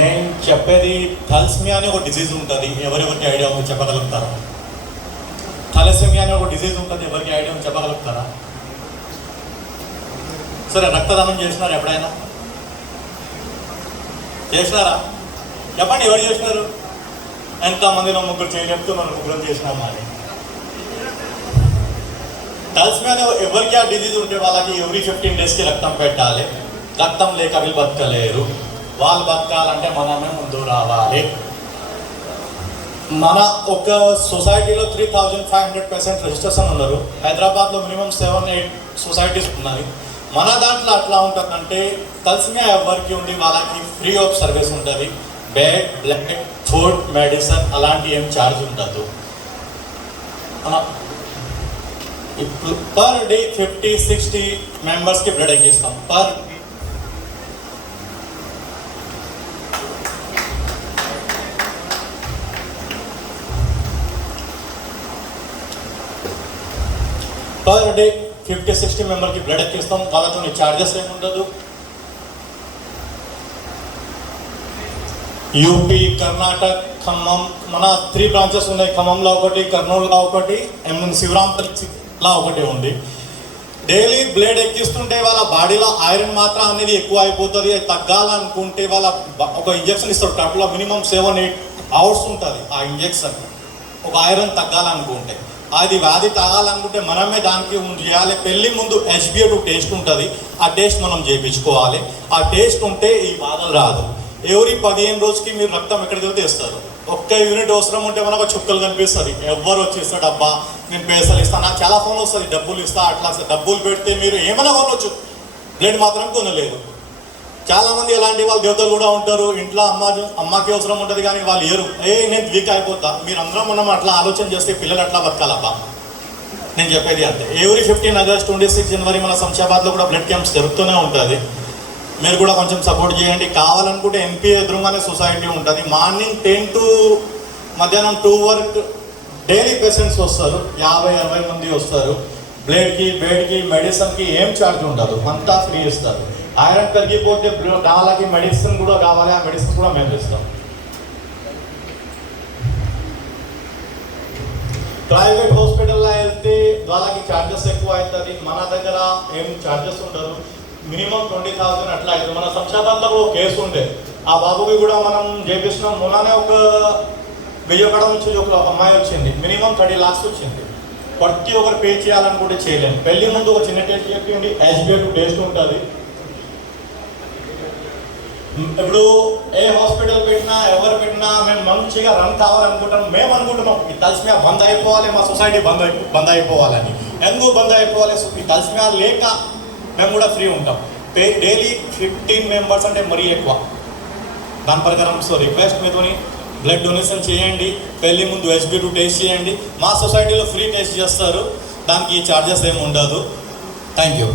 నేను చెప్పేది థాలసీమియా అని ఒక డిజీజ్ ఉంటుంది, ఎవరెవరికి ఐడియా ఉందో చెప్పగలుగుతారా? థాలసీమియా అని ఒక డిజీజ్ ఉంటుంది, ఎవరికి ఐడియా ఉందో చెప్పగలుగుతారా? సరే, రక్తదానం చేసినారు ఎప్పుడైనా? చేసినారా? చెప్పండి, ఎవరు చేసినారు? ఎంతమందిలో ముగ్గురు చెప్తున్నారు, ముగ్గురు చేసినామా అని. థాలసీమియా ఎవరికి ఆ డిజీజ్ ఉంటే వాళ్ళకి ఎవ్రీ 15 daysకి రక్తం పెట్టాలి. రక్తం లేక వీళ్ళు బతకలేరు. వాళ్ళు బతకాలంటే మనమే ముందు రావాలి. మన ఒక సొసైటీలో 3500% రిజిస్ట్రేషన్ ఉన్నారు. హైదరాబాద్లో మినిమం 7-8 సొసైటీస్ ఉన్నాయి. మన దాంట్లో అట్లా ఉంటుందంటే థాలసీమియా ఎవరికి ఉంది వాళ్ళకి ఫ్రీ ఆఫ్ సర్వీస్ ఉంటుంది. బెడ్, బ్లడ్, ఫుడ్, మెడిసిన్ అలాంటి ఏం ఛార్జ్ ఉండదు. ఇప్పుడు పర్ డే 50-60 మెంబర్స్కి బ్లడ్ ఎక్కిస్తాం. పర్ డే 50-60 మెంబర్కి బ్లడ్ ఎక్కిస్తాం. వాళ్ళతో ఛార్జెస్ ఏముండదు. యూపీ, కర్ణాటక, ఖమ్మం, మన 3 బ్రాంచెస్ ఉన్నాయి. ఖమ్మంలో ఒకటి, కర్నూలులో ఒకటి, శివరాంపల్లిలో ఒకటి ఉంది. డైలీ బ్లడ్ ఎక్కిస్తుంటే వాళ్ళ బాడీలో ఐరన్ మాత్రం అనేది ఎక్కువ అయిపోతుంది. అది తగ్గాలనుకుంటే వాళ్ళ ఒక ఇంజెక్షన్ ఇస్తారు. ట్రక్లో మినిమం 7-8 hours ఉంటుంది ఆ ఇంజెక్షన్. ఒక ఐరన్ తగ్గాలనుకుంటే, అది వ్యాధి తాగాలనుకుంటే మనమే దానికి చేయాలి. పెళ్లి ముందు HbA2 టెస్ట్ ఉంటుంది. ఆ టెస్ట్ మనం చేయించుకోవాలి. ఆ టెస్ట్ ఉంటే ఈ బాధలు రాదు. ఎవరి 15 రోజుకి మీరు రక్తం ఎక్కడికి వెళ్తే ఇస్తారు. ఒక్క యూనిట్ అవసరం ఉంటే మనకు చుక్కలు కనిపిస్తుంది. ఎవరు వచ్చేస్తాడు, అబ్బా నేను పైసలు ఇస్తాను, నాకు చాలా ఫోన్ వస్తుంది, డబ్బులు ఇస్తా, అట్లా డబ్బులు పెడితే మీరు ఏమైనా కొనవచ్చు, బ్లడ్ మాత్రం కొనలేదు. చాలామంది ఇలాంటి వాళ్ళు దేవతలు కూడా ఉంటారు. ఇంట్లో అమ్మకి అవసరం ఉంటుంది కానీ వాళ్ళు ఏరు, నేను వీక్ అయిపోతా. మీరు అందరం మనం అట్లా ఆలోచన చేస్తే పిల్లలు అట్లా బతకాలబ్బా. నేను చెప్పేది అంతే. ఎవ్రీ 15 August 26 January మన శంషాబాద్లో కూడా బ్లడ్ క్యాంప్స్ జరుగుతూనే ఉంటుంది. మీరు కూడా కొంచెం సపోర్ట్ చేయండి. కావాలనుకుంటే NPA ఎదురుగానే సొసైటీ ఉంటుంది. మార్నింగ్ 10 to మధ్యాహ్నం 2 వరకు డైలీ పేషెంట్స్ వస్తారు. 50-60 మంది వస్తారు. బ్లడ్కి, బెడ్కి, మెడిసిన్కి ఏం ఛార్జ్ ఉండదు, అంతా ఫ్రీ ఇస్తారు. ఐరన్ తగ్గిపోతే వాళ్ళకి మెడిసిన్ కూడా కావాలి, ఆ మెడిసిన్ కూడా మేము ఇస్తాం. ప్రైవేట్ హాస్పిటల్లో వెళ్తే వాళ్ళకి ఛార్జెస్ ఎక్కువ అవుతుంది. మన దగ్గర ఏం ఛార్జెస్ ఉండదు. మినిమం 20,000 అట్లా అవుతుంది. మన శంషాబాద్లో ఒక కేసు ఉండే, ఆ బాబుకి కూడా మనం చేపిస్తున్నాం. మొన్ననే ఒక వెయ్యకడ నుంచి ఒక అమ్మాయి వచ్చింది, మినిమం 30 lakhs వచ్చింది. ప్రతి ఒక్కరు పే చేయాలని కూడా చేయలేము. పెళ్లి ముందు ఒక చిన్న టెస్ట్ చెప్పి HbA2 టెస్ట్ ఉంటుంది. ఇప్పుడు ఏ హాస్పిటల్ పెట్టినా, ఎవరు పెట్టినా మేము మంచిగా రన్ కావాలనుకుంటాం. మేము అనుకుంటున్నాం ఈ థాలసీమియా బంద్ అయిపోవాలి, మా సొసైటీ బంద్ అయిపోవాలని. ఎందుకు బంద్ అయిపోవాలి? ఈ థాలసీమియా లేక మేము కూడా ఫ్రీ ఉంటాం. డైలీ 15 members అంటే మరీ ఎక్కువ. దాని ప్రకారం రిక్వెస్ట్ మీతోని బ్లడ్ డొనేషన్ చేయండి. పెళ్లి ముందు HbA2 టెస్ట్ చేయండి. మా సొసైటీలో ఫ్రీ టెస్ట్ చేస్తారు, దానికి ఛార్జెస్ ఏమి ఉండదు. Thank you.